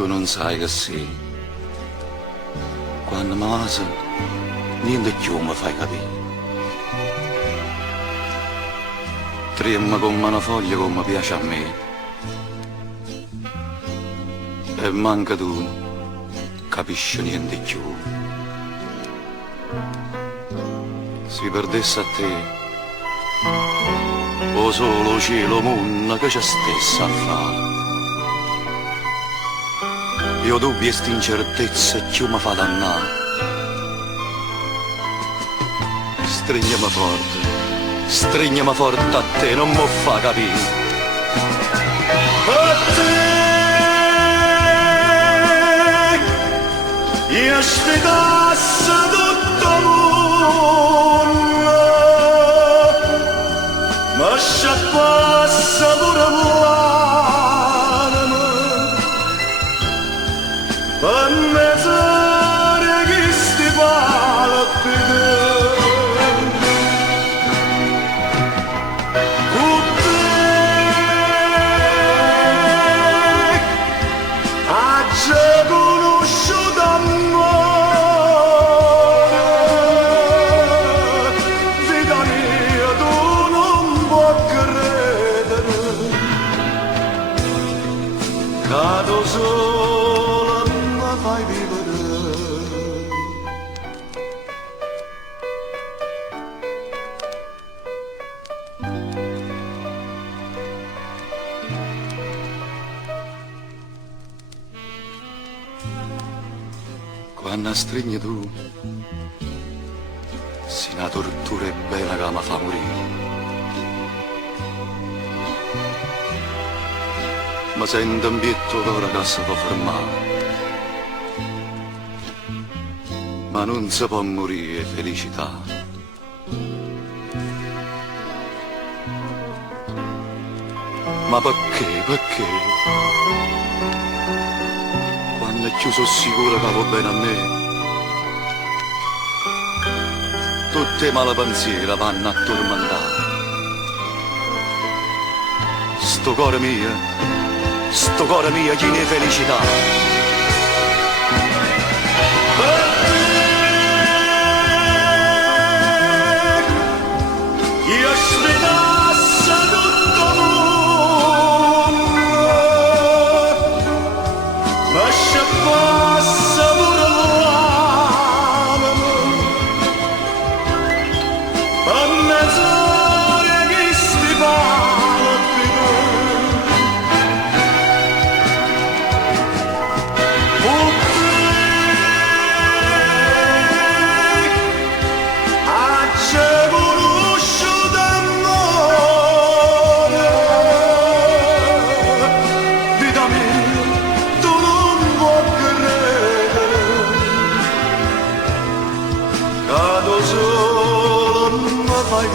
Tu non sai che sì. Quando mi masi, niente più mi fai capire. Tremma come una foglia come piace a me. E manca tu, capisci niente più. Si perdesse a te, o solo cielo mondo che c'è stessa a fare. Io dubbi e sti incertezze più mi fa dannare. Stringiami forte a te, non mi fa capire. A te, io aspetassi tutto il mondo, ma sciappasse pure l'anima, per mezz'ora che sti palpiti. Cado solo, ma fai vivere. Quando stringi tu, si una tortura e bella che mi fa morire. Ma sento un pietto d'ora che si può fermare, ma non si può morire felicità. Ma perché, perché? Quando è chiuso sicuro che va bene a me, tutte le male pensieri vanno a tormentare. Sto cuore mio, chi ne felicità. Per te, io aspetassi tutto il mondo, ma sciappasse pure l'anima, per mezz'ora che sti palpiti. Cado solo, ma fai